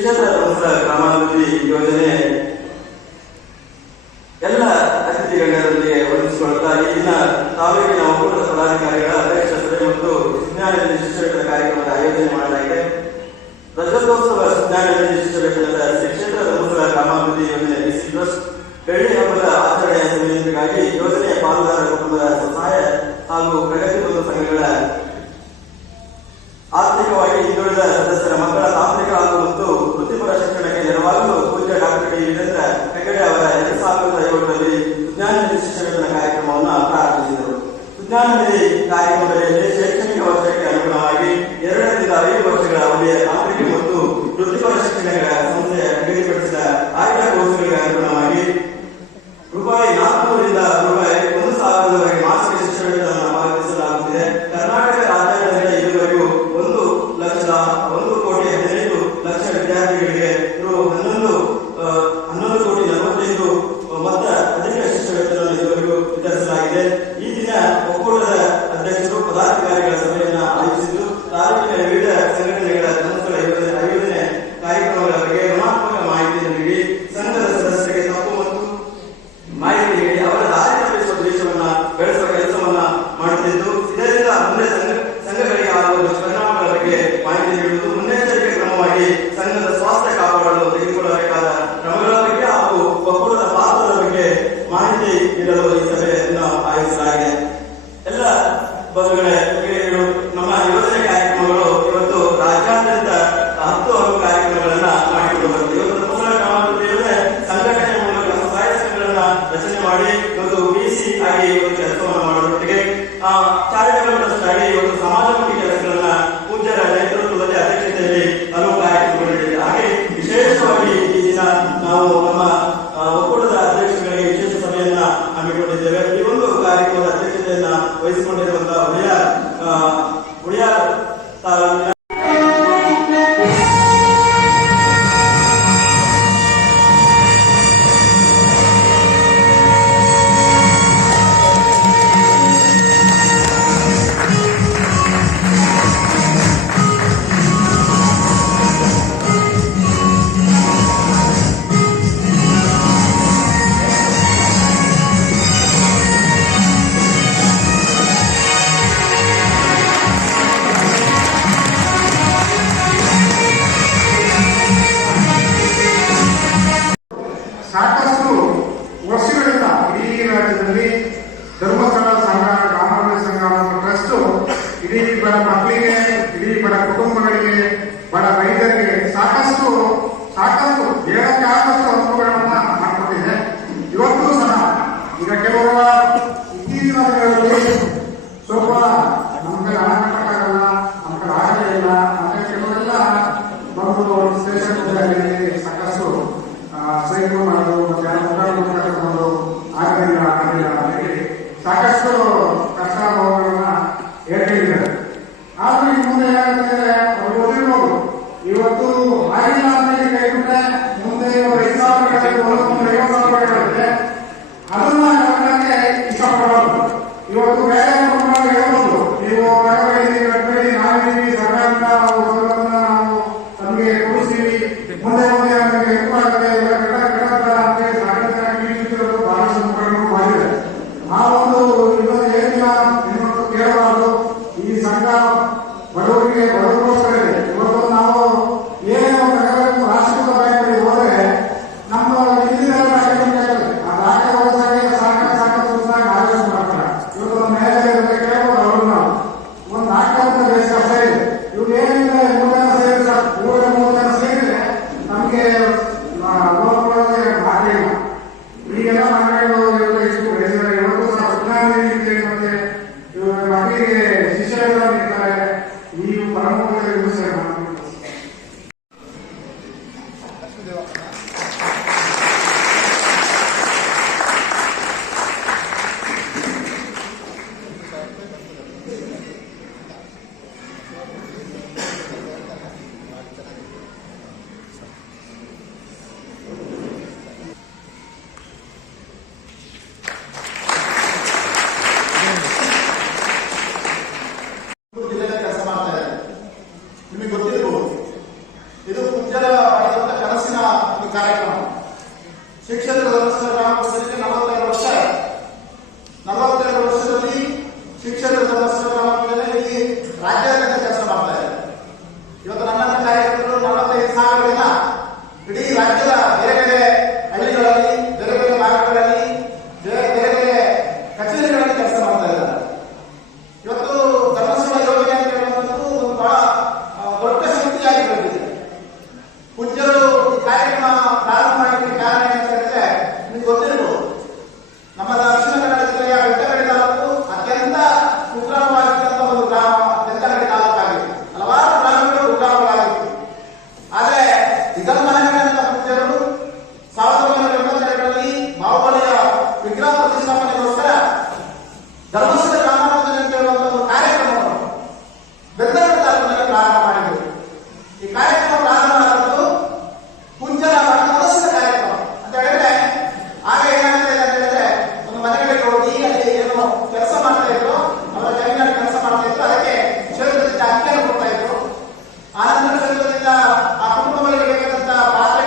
ಕ್ಷೇತ್ರ ಧರ್ಮಸ್ಥಳ ಗ್ರಾಮಾಭಿವೃದ್ಧಿ ಯೋಜನೆ ಎಲ್ಲ ಅತಿಥಿ ಗಣ್ಯರೊಂದಿಗೆ ವಂದಿಸಿಕೊಳ್ಳುತ್ತಾ ಈ ದಿನ ತಾಲೂಕಿನ ಒಕ್ಕೂಟದ ಪದಾಧಿಕಾರಿಗಳ ಅಧ್ಯಕ್ಷ ಸಭೆ ಮತ್ತು ಸುಜ್ಞಾನದಲ್ಲಿ ಶಿಷ್ಯವೇತನ ಕಾರ್ಯಕ್ರಮದ ಆಯೋಜನೆ ಮಾಡಲಾಗಿದೆ. ರಜತೋತ್ಸವ ಸುಜ್ಞಾನದಲ್ಲಿ ಶಿಷ್ಯವೇತನದ ಶ್ರೀ ಕ್ಷೇತ್ರ ಧರ್ಮಸ್ಥಳ ಗ್ರಾಮಾಭಿವೃದ್ಧಿ ಯೋಜನೆ ಡಿಸಿ ಟ್ರಸ್ಟ್ ಬೆಳ್ಳಿ ಹಬ್ಬದ ಆಚರಣೆಯ ಸಮಿತಿಗಾಗಿ ಯೋಜನೆಯ ಪಾಲುದಾರ ಕುಟುಂಬದ ಸಹಾಯ ಹಾಗೂ ಪ್ರಗತಿಪರ ಸಂಘಗಳ ಆರ್ಥಿಕವಾಗಿ ಹಿಂದುಳಿದ ಸದಸ್ಯರ ಮಕ್ಕಳ ತಾಂತ್ರಿಕ ಹಾಗೂ ಮತ್ತು ವೃತ್ತಿಪರ ಶಿಕ್ಷಣಕ್ಕೆ ನೆರವಾಗಲು ಪೂಜ್ಯ ಡಾಕ್ಟರ್ ಡಿ ವೀರೇಂದ್ರ ಹೆಗಡೆ ಅವರ 2007ರಲ್ಲಿ ಸುಜ್ಞಾನದಲ್ಲಿ ಶಿಷ್ಯವೇತನ ಕಾರ್ಯಕ್ರಮವನ್ನು ಪ್ರಾರಂಭಿಸಿದರು. ಸುಜ್ಞಾನದಲ್ಲಿ ಕಾರ್ಯಕ್ರಮದಲ್ಲಿ ಶೈಕ್ಷಣಿಕ ವರ್ಷಕ್ಕೆ ಅನುಗುಣವಾಗಿ 2 ರಿಂದ 5 ವರ್ಷಗಳ ಅವಧಿಯ ತಾಂತ್ರಿಕ ಮತ್ತು ವೃತ್ತಿಪರ ಶಿಕ್ಷಣಗಳ ಸಂಸ್ಥೆ ನಿಗದಿಪಡಿಸಿದ ಆಯ್ಕೆ ಕೋರ್ಸ್ಗಳಿಗೆ ಅನುಗುಣವಾಗಿ ₹400 ರಿಂದ ₹1,000 ಮಾಸಿಕ ಶಿಕ್ಷಣವನ್ನು ಪಾವತಿಸಲಾಗುತ್ತಿದೆ. ಕರ್ನಾಟಕ ರಾಜ್ಯಾದ್ಯಂತ ಇದುವರೆಗೂ 1,15,00,000 ವಿದ್ಯಾರ್ಥಿಗಳಿಗೆ ₹11,45,00,000 ಮೊತ್ತ ಅಧಿಕ ಶಿಕ್ಷಣವನ್ನು ಇದುವರೆಗೂ ವಿತರಿಸಲಾಗಿದೆ. ಈ ದಿನ ಒಕ್ಕೂಟದ ಅಧ್ಯಕ್ಷರು ಪದಾಧಿಕಾರಿಗಳ ಸಭೆಯನ್ನು ಆಯೋಜಿಸಿದ್ದು ತಾಲೂಕಿನ ವಿವಿಧ ಸಂಘಟನೆಗಳ ಧರ್ಮಸ್ಥಳ ಆಯೋಜನೆ ಕಾರ್ಯಕ್ರಮಗಳ ಬಗ್ಗೆ ಗುಣಾತ್ಮಕ ಮಾಹಿತಿಯನ್ನು ನೀಡಿ ಸಂಘದ ಸದಸ್ಯರಿಗೆ ತಪ್ಪು ಮತ್ತು ಮಾಹಿತಿ ನೀಡಿ ಅವರ ದಾರಿ ತಪ್ಪಿಸುವ ದೇಶವನ್ನ ಬೆಳೆಸುವ ಕೆಲಸವನ್ನ ಮಾಡುತ್ತಿದ್ದು ಇದರಿಂದ ಮುಂದೆ ಸಂಘಗಳಿಗೆ ಆಗುವ ದುಷ್ಪರಿಣಾಮಗಳ ಬಗ್ಗೆ ಮಾಹಿತಿ ನೀಡುವುದು, ಮುನ್ನೆಚ್ಚರಿಕೆ ಕ್ರಮವಾಗಿ ಸಂಘದ ಸ್ವಾಸ್ಥ್ಯ ಕಾಪಾಡಲು ತೆಗೆದುಕೊಳ್ಳಬೇಕಾದ ಕ್ರಮಗಳ ಬಗ್ಗೆ ಹಾಗೂ ಒಕ್ಕೂಟದ ಪಾತ್ರದ ಬಗ್ಗೆ ಮಾಹಿತಿ ನೀಡಲು ಈ ಸಭೆಯನ್ನು ಆಯೋಜಿಸಲಾಗಿದೆ. ಎಲ್ಲ ಬಂಧುಗಳೇ, ನಮ್ಮ ಯೋಜನೆ ಕಾರ್ಯಕ್ರಮಗಳು ಇವತ್ತು ರಾಜ್ಯಾದ್ಯಂತ 10 ಹಲವು ಕಾರ್ಯಕ್ರಮಗಳನ್ನ ಮಾಡಿಕೊಂಡು ಬರುತ್ತೆ. ಇವತ್ತು ಧರ್ಮಸ್ಥಳ ಗ್ರಾಮಾಭಿವೃದ್ಧಿ ಯೋಜನೆ ಸಂಘಟನೆಯ ಮೂಲಕ ಸ್ವಸಹಾಯ ಸಂಘಗಳನ್ನ ರಚನೆ ಮಾಡಿ ಇವತ್ತು ಬಿಸಿ ಆಗಿ ಇವತ್ತು ಕೆಲಸವನ್ನು ಮಾಡೋದರೊಟ್ಟಿಗೆ ಚಾರಿಟಬಲ್ ಟ್ರಸ್ಟ್ ಆಗಿ ಇವತ್ತು ಸಮಾಜಮುಖಿ ಕೆಲಸಗಳನ್ನ ಪೂಜ್ಯರ ನೇತೃತ್ವದಲ್ಲಿ ಅಧ್ಯಕ್ಷತೆಯಲ್ಲಿ ಹಲವು ಕಾರ್ಯಕ್ರಮಗಳು ನಡೆದಿದೆ. ಹಾಗೆ ವಿಶೇಷವಾಗಿ ಈ ದಿನ ನಾವು ನಮ್ಮ ಒಕ್ಕೂಟದ ಅಧ್ಯಕ್ಷಗಳಿಗೆ ವಿಶೇಷ ಸಭೆಯನ್ನ ಹಮ್ಮಿಕೊಂಡಿದ್ದೇವೆ. ಈ ಒಂದು ಕಾರ್ಯಕ್ರಮದ ಅಧ್ಯಕ್ಷತೆಯನ್ನ ವಹಿಸಿಕೊಂಡಿರುವಂತಹ ಉಳಿಯಾರ್ ತಾಲೂಕಿನ ಸಾಕಷ್ಟು ವರ್ಷಗಳಿಂದ ಇಡೀ ರಾಜ್ಯದಲ್ಲಿ ಧರ್ಮಸ್ಥಳ ಸಂಘ, ಗ್ರಾಮಾಭಿವೃದ್ಧಿ ಸಂಘ ಮತ್ತು ಟ್ರಸ್ಟ್ ಇಡೀ ಬಡ ಮಕ್ಕಳಿಗೆ, ಇಡೀ ಬಡ ಕುಟುಂಬಗಳಿಗೆ, ಬಡ ರೈತರಿಗೆ ಸಾಕಷ್ಟು ಹೇಳಕ್ಕಾಗಷ್ಟು ಅನುಭವಗಳನ್ನ ಮಾಡಿಕೊಟ್ಟಿದೆ. ಇವತ್ತು ಸಹ ಈಗ ಕೆಲವರ ಇತ್ತೀಚಿನ ದಿನಗಳಲ್ಲಿ ಸ್ವಲ್ಪ ನಮಗೆ ಹಣ ಕಟ್ಟಕ್ಕಾಗಲ್ಲ, ನಮಗೆ ಆಗಲೇ ಇಲ್ಲ, ಮತ್ತೆ ಕೆಲವರೆಲ್ಲ ಬಂದು ಸ್ಟೇಷನ್ ಸಾಕಷ್ಟು ಸೈಕಲ್ ಮಾಡೋದು ಮತ್ತೆ ಮಾಡೋದು ಆಗಲಿಲ್ಲ ಹೇಳಿ ಸಾಕಷ್ಟು ಕಷ್ಟ ಅನುಭವಗಳನ್ನ ಹೇಳ್ತಿದ್ದಾರೆ. ಆದ್ರೂ ಈ ಮುಂದೆ ಏನಾಗುತ್ತೆ ಅವ್ರು ಓದಿರ್ಬೋದು, ಇವತ್ತು ಆಗಿಲ್ಲ ಅಂತ ಕೈ ಬಿಟ್ರೆ ಮುಂದೆ 5,000 ಅದನ್ನ ಗಮನಕ್ಕೆ ಇಷ್ಟಪಡಬಾರ್ದು. ಇವತ್ತು ಬೇರೆ ಕುಟುಂಬಗಳು ಹೇಳ್ಬೋದು, ನೀವು ಕಟ್ಟಬೇಡಿ, ನಾವಿದ್ದೀವಿ, ಸರ್ಕಾರದಿಂದ ನಾವು ನಮಗೆ ಕೊಡಿಸ್ತೀವಿ, ಮುಂದೆ ನಮಗೆ ಹೆಲ್ಪ್ ಆಗುತ್ತೆ, ಎಲ್ಲ ಕೆಡಲ್ಲ ಅಂತ ಸಾಕಷ್ಟು ಬಹಳಷ್ಟು ಮುಖಂಡರು ಮಾಡಿದ್ದಾರೆ. ಆ ಒಂದು ಇನ್ನೊಂದು ಏನಿಲ್ಲ ಇನ್ನೊಂದು ಕೇಳಬಾರದು. ಈ ಸಂಘ ಬಡವರಿಗೋಸ್ಕರ ಇದೆ. ಇವತ್ತು ನಾವು ಏನೇನೋ ತಗೋಬೇಕು ರಾಷ್ಟ್ರೀಯ ಬ್ಯಾಂಕ್ ಹೋದ್ರೆ ನಮ್ಮ ಹಿಂದಿನ ಆ ದಾಖಲೆ ಹೊರಸಾಗಿ ಸಾಕಷ್ಟು ಆಲೋಚನೆ ಮಾಡ್ತಾರೆ. ಇವತ್ತು ನಮ್ಮ ಮೇಲೆ ಕೇಳಬಹುದು ಅವರು ನಾವು ಒಂದು ದಾಖಲೆ ಬೇಸ್ ಕಷ್ಟ ಇದೆ. ಇವ್ರು ಏನಿಲ್ಲ 3 ಜನ ಸೇರಿದ್ರೆ 3 ಜನ ಸೇರಿದ್ರೆ ನಮಗೆ ಲೋನ್ ಕೊಡೋದೇ ಆಗಿಲ್ಲ. ಈಗೆಲ್ಲ ಮಕ್ಕಳು ಎಷ್ಟು ಬೆಳೆಸಿದ್ದಾರೆ. ಇವತ್ತು ಸಹ ಸುಜ್ಞಾನದಲ್ಲಿ ಮತ್ತೆ ಮಕ್ಕಳಿಗೆ ಶಿಷ್ಯರೆಲ್ಲ ಇರ್ತಾರೆ. ಈ ಪರಮಪೂಜೆ ವಿಷಯ ನಿಮಗೆ ಗೊತ್ತಿರಬಹುದು, ಇದು ಪೂಜ್ಯರ ಧರ್ಮಸ್ಥಳ ಗ್ರಾಮ ಪಂಚಾಯತ್ಗೆ 42 ವರ್ಷ. 42 ವರ್ಷದಲ್ಲಿ ಶ್ರೀ ಕ್ಷೇತ್ರ ಧರ್ಮಸ್ಥಳ ಗ್ರಾಮ ಪಂಚಾಯತ್ ಈ ರಾಜ್ಯಾದ್ಯಂತ ಕೆಲಸ ಮಾಡ್ತಾ ಇದೆ. ಇವತ್ತು ನನ್ನ ಕಾರ್ಯಕರ್ತರು 45,000 ಜನ ಇಡೀ ರಾಜ್ಯದ ಬೇರೆ ಬೇರೆ ಹಳ್ಳಿಗಳಲ್ಲಿ, ಬೇರೆ ಬೇರೆ ಭಾಗಗಳಲ್ಲಿ, ಬೇರೆ ಬೇರೆ ಕಚೇರಿಗಳಲ್ಲಿ ಕೆಲಸ ಮಾಡ್ತಾ ಇದ್ದಾರೆ. ಇವತ್ತು ಧರ್ಮಸ್ಥಳ ಯೋಜನೆ ಅಂತ ಹೇಳುವಂಥದ್ದು ಒಂದು ಬಹಳ ದೊಡ್ಡ ಶಕ್ತಿಯಾಗಿ ಬೆಳೆದಿದೆ. ಪೂಜ್ಯರು ಈ ಕಾರ್ಯಕ್ರಮ ಪ್ರಾರಂಭ ಮಾಡಲಿಕ್ಕೆ ಕಾರಣ ಏನಂತ ಹೇಳಿದ್ರೆ ನಿಮ್ಗೆ ಗೊತ್ತಿರಬಹುದು, ನಮ್ಮ ದಕ್ಷಿಣ ಕನ್ನಡ ಜಿಲ್ಲೆಯ ಬೆಟ್ಟಗಡಿ ತಾಲೂಕು ಅತ್ಯಂತ ಕುಗ್ರಾಮವಾಗಿದ್ದಂತಹ ಒಂದು ಗ್ರಾಮ ಬೆಟ್ಟಗಡಿ ತಾಲೂಕಾಗಿದೆ. ಹಲವಾರು ಗ್ರಾಮಗಳು ಕುಗ್ರಾಮಗಳಾಗಿತ್ತು. ಆದರೆ ದಿಗಂಬರಗಳಂತ ಪೂಜ್ಯರು 1982ರಲ್ಲಿ ಬಾಹುಬಲಿಯ ವಿಗ್ರಹ ಪ್ರತಿಷ್ಠಾಪನೆಗೋಸ್ಕರ ಧರ್ಮಸ್ಥಳ ಗ್ರಾಮ ಪಂಚಾಯತ್ ಅಂತ ಹೇಳುವಂತಹ ಒಂದು ಕಾರ್ಯಕ್ರಮವನ್ನು ಬೆಟ್ಟಗಡಿ ತಾಲೂಕಿನಲ್ಲಿ ಪ್ರಾರಂಭ ಮಾಡಿದರು. ಈ ಕಾರ್ಯಕ್ರಮ ಪ್ರಾರಂಭ ಆದದ್ದು ಪೂಜ್ಯರ ಮನಸ್ಸಿನ ಕಾರ್ಯಕ್ರಮ ಅಂತ ಹೇಳಿದ್ರೆ, ಆಗ ಏನಾಗ್ತಾ ಇದೆ ಅಂತ ಹೇಳಿದ್ರೆ, ಒಂದು ಮನೆಗಳಿಗೆ ಹೋಗಿ ಅಲ್ಲಿ ಏನು ಕೆಲಸ ಮಾಡ್ತಾ ಇದ್ರು, ಅವರ ಜಮೀನಲ್ಲಿ ಕೆಲಸ ಮಾಡ್ತಾ ಇದ್ರು, ಅದಕ್ಕೆ ಕ್ಷೇತ್ರದಿಂದ ಅಕ್ಕಿಯನ್ನು ಕೊಡ್ತಾ ಇದ್ರು. ಆನಂತರ ಕ್ಷೇತ್ರದಿಂದ ಆ ಕುಟುಂಬಗಳಿಗೆ ಬೇಕಾದಂತಹ ಪಾತ್ರೆ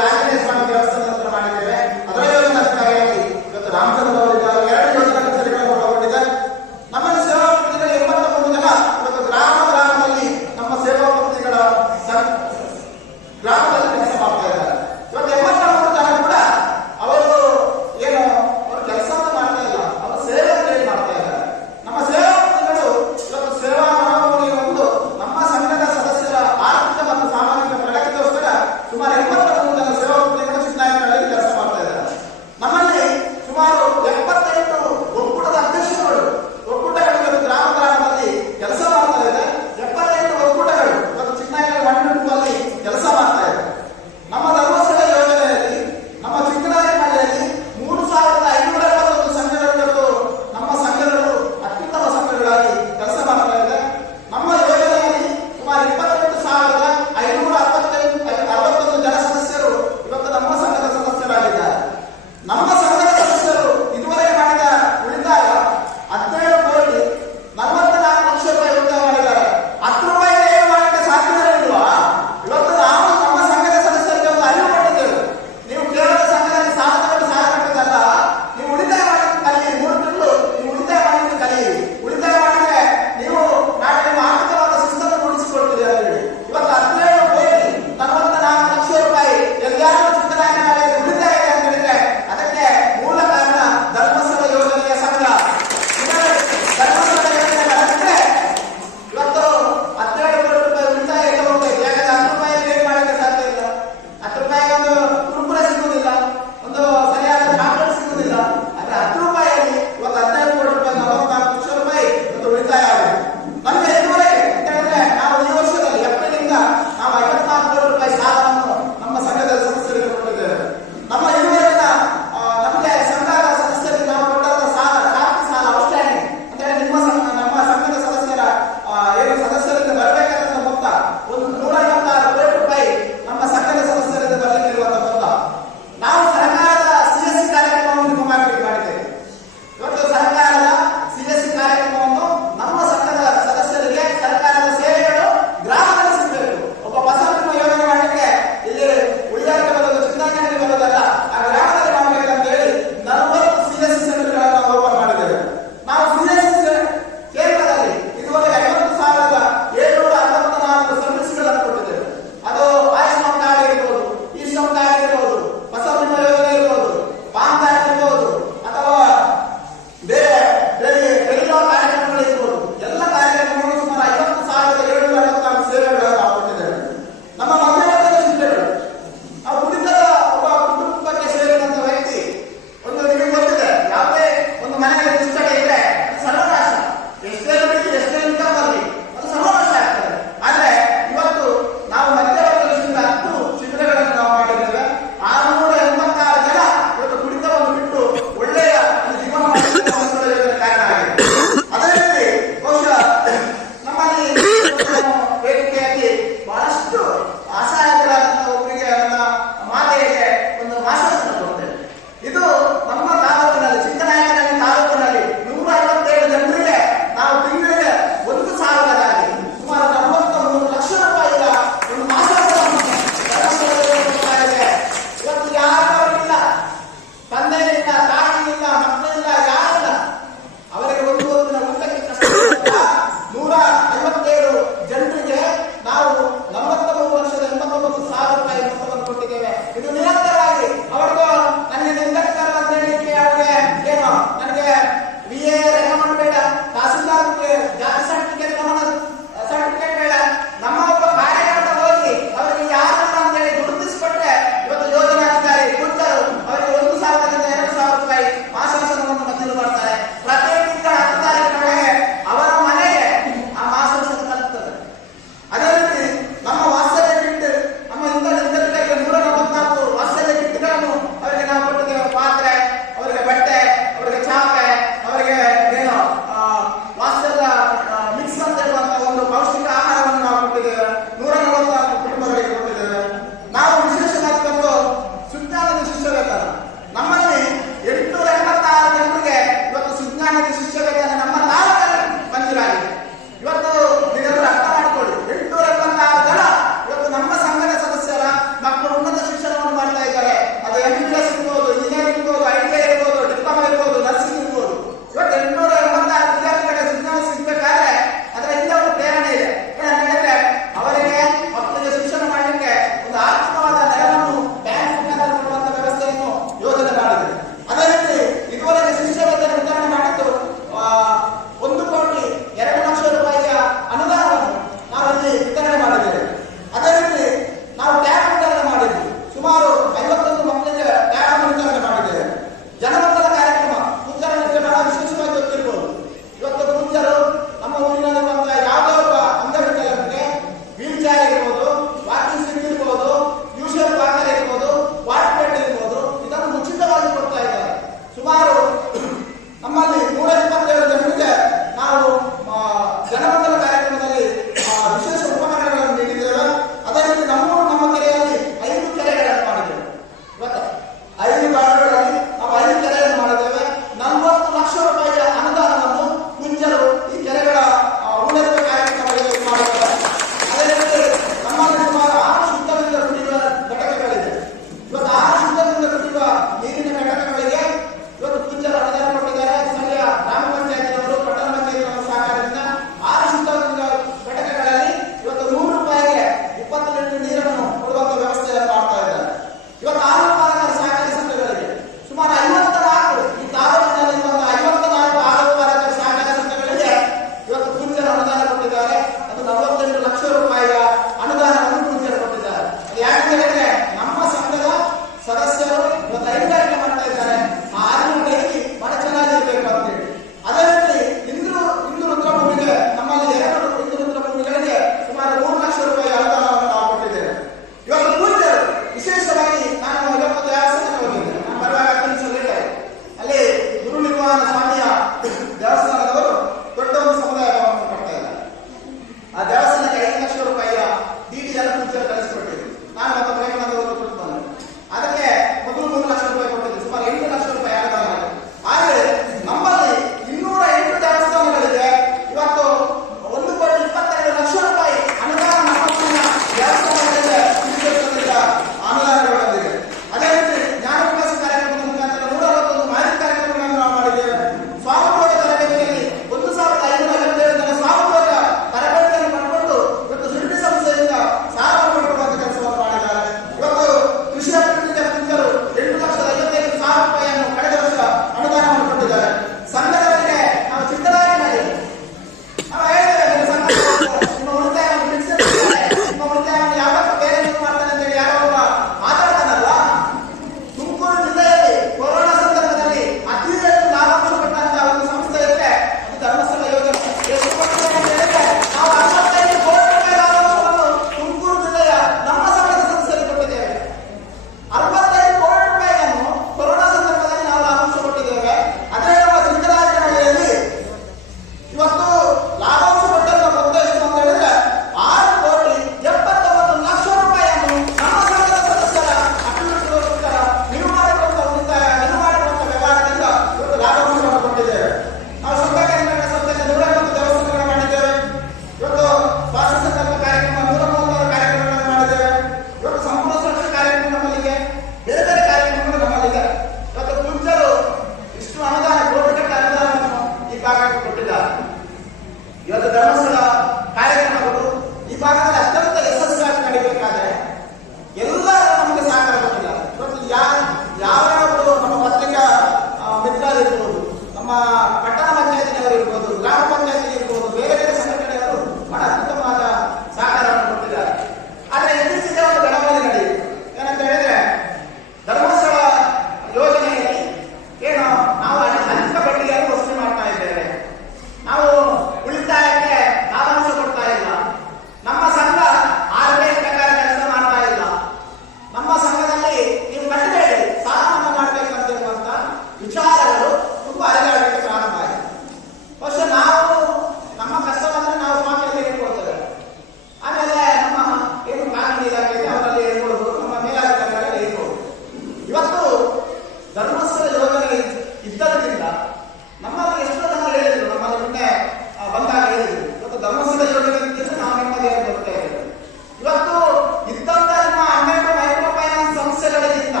ಬಡ್ಡಿಗಿಂತ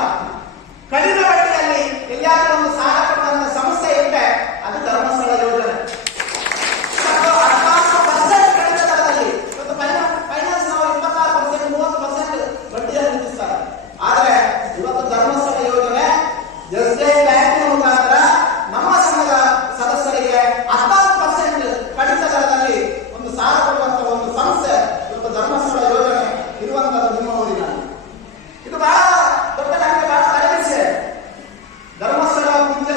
ಕಡಿಮೆ ಬಡ್ಡಿಯಲ್ಲಿ ಎಲ್ಲಿಯಾದ್ರೂ ಒಂದು ಸಾಲ ಕೊಡುವಂತ ಸಂಸ್ಥೆ ಇದ್ರೆ ಅದು ಧರ್ಮಸ್ಥಳ ಯೋಜನೆ. ಕಡಿಮೆ ದರದಲ್ಲಿ ಇವತ್ತು ಫೈನಾನ್ಸ್ ನಾವು 26%, 30% ಬಡ್ಡಿಯನ್ನು ವಿಧಿಸ್ತಾರೆ. ಆದ್ರೆ ಇವತ್ತು ಧರ್ಮಸ್ಥಳ ಯೋಜನೆ SBI ಬ್ಯಾಂಕಿನ ಮುಖಾಂತರ ನಮ್ಮ ಸಂಘದ ಸದಸ್ಯರಿಗೆ 14% ಕಡಿತ ದರದಲ್ಲಿ ಒಂದು ಸಾಲ ಕೊಡುವಂತ ಒಂದು ಸಂಸ್ಥೆ ಇವತ್ತು ಧರ್ಮಸ್ಥಳ ಯೋಜನೆ ಇರುವಂತದ್ದು ನಿಮ್ಮ ಊರಿನಲ್ಲಿ. ಇದು ಬಹಳ ದೊಡ್ಡ ನಮಗೆ ಬಹಳ ತಲೆಬಿಸಿ. ಧರ್ಮಸ್ಥಳ ವಿದ್ಯಾ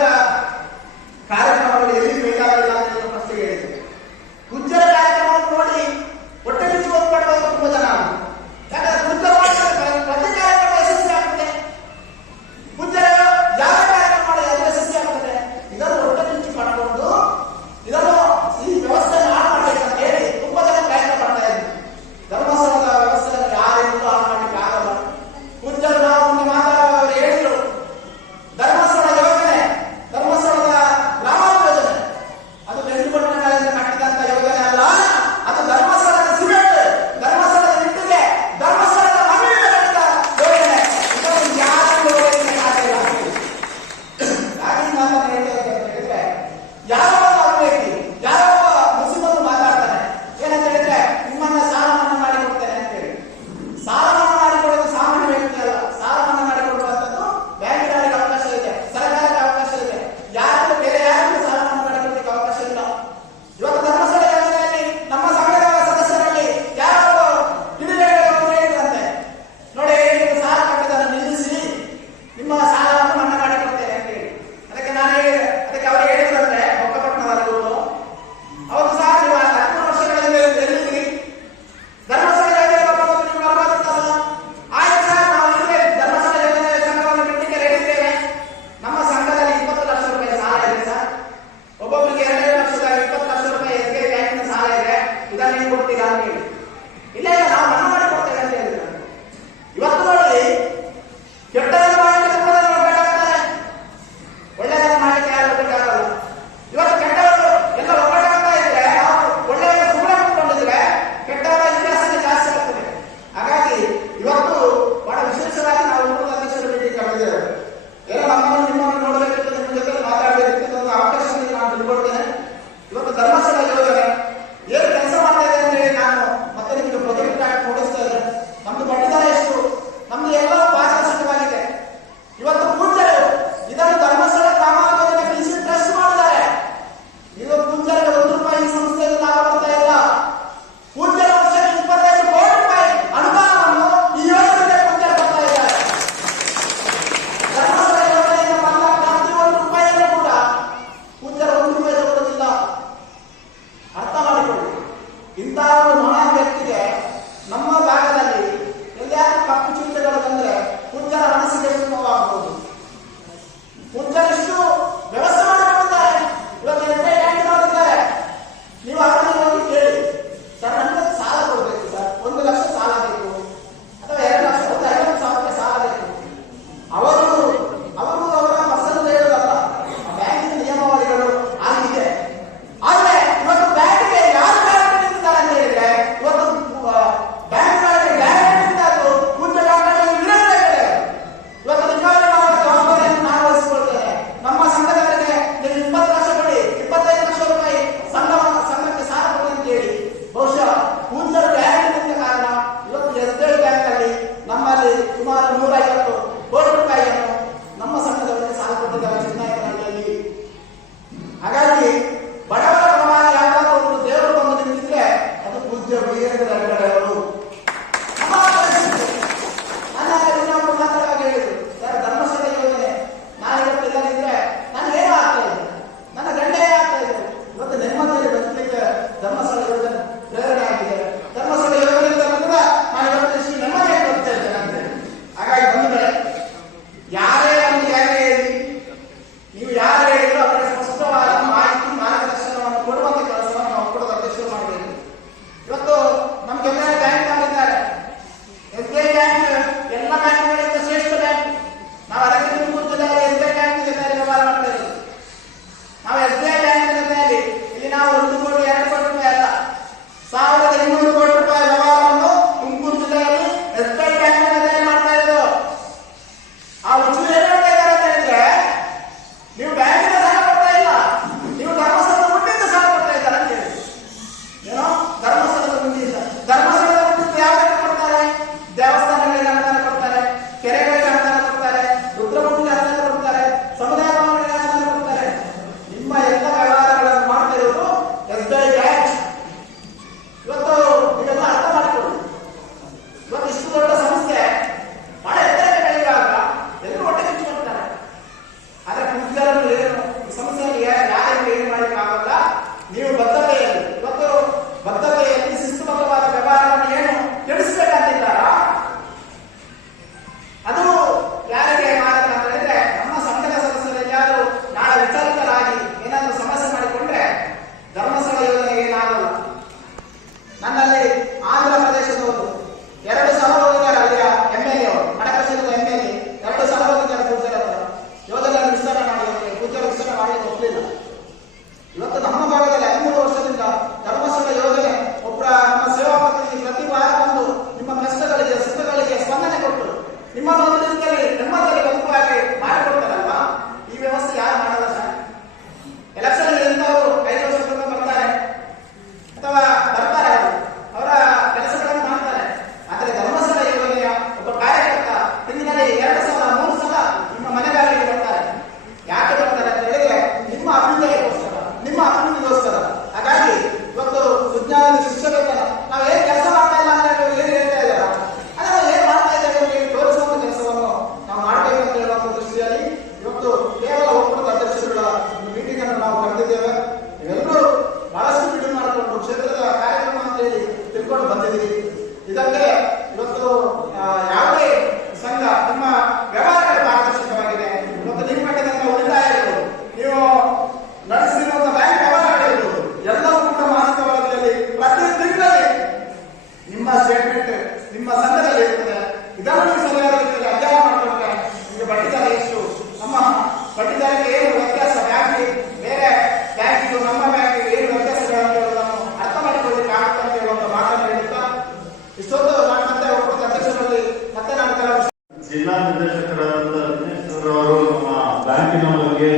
ಅಧ್ಯಕ್ಷರಾದಂತಹ ದಿನೇಶ್ ಅವರು ನಮ್ಮ ಬ್ಯಾಂಕಿನ ಬಗ್ಗೆ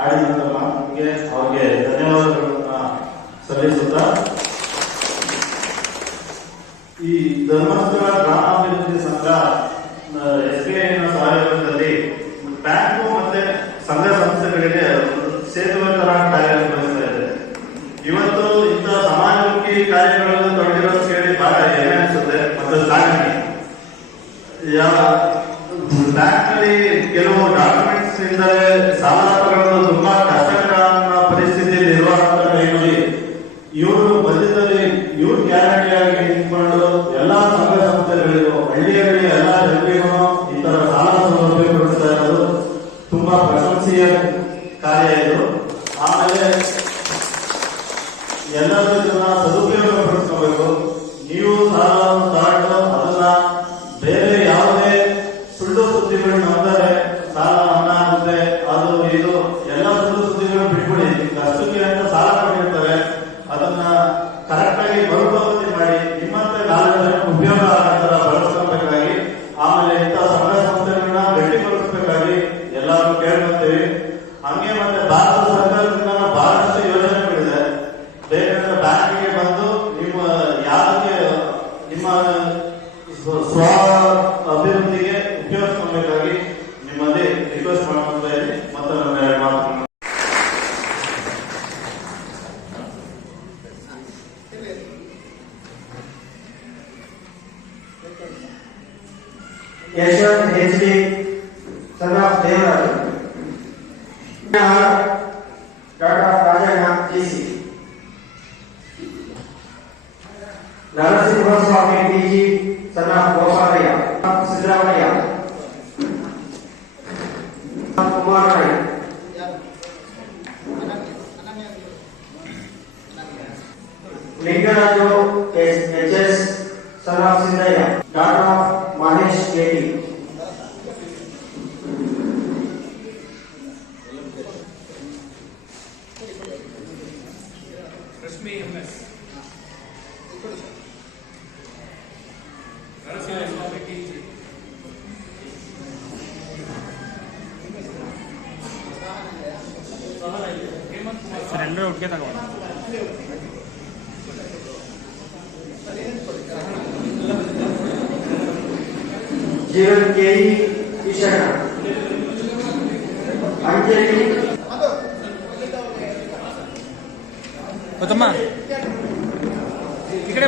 ಆಡಿದಂತ ಮಾತಿಗೆ ಅವರಿಗೆ ಧನ್ಯವಾದಗಳನ್ನ ಸಲ್ಲಿಸುತ್ತಾ ಈ ಧರ್ಮಸ್ಥಳ ಗ್ರಾಮಾಭಿವೃದ್ಧಿ ಸಂಘ SBI ಸಹಯೋಗದಲ್ಲಿ ಬ್ಯಾಂಕು ಮತ್ತೆ ಸಂಘ ಸಂಸ್ಥೆಗಳಿಗೆ ಸೇತುವೆ ತರ ಕಾರ್ಯನಿರ್ವಹಿಸ್ತಾ ಇದೆ. ಇವತ್ತು ಇಂಥ ಸಮಾಜಮುಖಿ ಕಾರ್ಯಗಳನ್ನು ತೊಡಗಿರೋದು ಕೇಳಿ ಬಹಳ ಹೆಮ್ಮೆ ಅನಿಸುತ್ತೆ ಮತ್ತು ಸಾಧನೆ. ಬ್ಯಾಂಕ್ ನಲ್ಲಿ ಕೆಲವು ಡಾಕ್ಯುಮೆಂಟ್ಸ್ ಇಂದಲೇ ಸಾಲ ತಗೊಳ್ಳೋದು ತುಂಬಾ ಕಷ್ಟಕರ ಪರಿಸ್ಥಿತಿಯಲ್ಲಿ ಇರುವಂತ ಟೈಮಲ್ಲಿ ಇವರು ಮಧ್ಯದಲ್ಲಿ ಇವ್ರು ಗ್ಯಾರಂಟಿಯಾಗಿ ನಿಂತ್ಕೊಂಡು ಎಲ್ಲಾ ಸಂಘ ಸಂಸ್ಥೆಗಳಿಗೂ ಹಳ್ಳಿಯಲ್ಲಿ ಎಲ್ಲಾ ಜನರಿಗೂ ಈ ತರ ಸಾಲ ಸೌಲಭ್ಯ ಕೊಡ್ತಾ ಇರೋದು ತುಂಬಾ ಪ್ರಶಂಸನೀಯ ಕಾರ್ಯ ಇದು. ಆಮೇಲೆ ಎಲ್ಲರೂ ಇದನ್ನ ಸದುಪಯೋಗ ಪಡಿಸ್ಕೋಬೇಕು. ನೀವು ಸಾಲವನ್ನು ತಗೊಂಡು ಅದನ್ನ ಬೇರೆ ಯಾವುದೇ ಸುಳ್ಳು ಸುದ್ದಿಗಳು ನಂಬದೆ ಸಾಲ ಮನ್ನಾ ಆಗುತ್ತೆ ಅದು ಇದು ಎಲ್ಲ ಸುಳ್ಳು ಸುದ್ದಿಗಳು ಬಿಟ್ಬಿಡಿ. ಕಷ್ಟಕ್ಕೆ ಅಂತ ಸಾಲ ಕೊಟ್ಟಿರ್ತಾರೆ ಅದನ್ನ ಕರೆಕ್ಟ್ ಆಗಿ ಮರುಪಾವತಿ ಮಾಡಿ ನಿಮ್ಮಂತೆ 4 ಜನಕ್ಕೆ ಉಪಯೋಗ ಆಗೋ ತರ ಬಳಸ್ಕೊಬೇಕಾಗಿ ಆಮೇಲೆ ಇಂಥ ಸಂಘ ಸಂಸ್ಥೆಗಳನ್ನ ಗಟ್ಟಿಗೊಳಿಸಬೇಕಾಗಿ ಎಲ್ಲರೂ ಕೇಳ್ಕೊತೀವಿ. ಹಂಗೆ ಮತ್ತೆ ಭಾರತ ಸರ್ಕಾರದಿಂದ ಬಹಳಷ್ಟು ಯೋಜನೆಗಳಿದೆ. ಬೇಕಂದ್ರೆ ಬ್ಯಾಂಕಿಗೆ ಬಂದು ನಿಮ್ಮ ಯಾವುದಕ್ಕೆ ನಿಮ್ಮ ಸ್ವ ಅಭಿವೃದ್ಧಿಗೆ ಉಪಯೋಗಿಸ್ಕೊಬೇಕಾಗಿ ನಿಮ್ಮಲ್ಲಿ ರಿಕ್ವೆಸ್ಟ್ ಮಾಡುವಂತ ಹೇಳಿ ಮತ್ತೆ ನನ್ನ 2 ಮಾತುಗಳನ್ನು Yashwant HD son of Devaraj, daughter of Rajana GC, Narasimha Swami PG son of Gopalaya, Sidramaya, Kumar Rai, Lingaraju HS son of Sindaya, daughter of Mahesh KT. Rashmi MS. Narasimha Swami PG. Hemant Kumar ಎಲ್ಲರೂ ಒಟ್ಟಿಗೆ ತಗೊಂಡು जीवन के ही ईशा अंजलि ಗೊತ್ತಮ್ಮ ಈ ಕಡೆ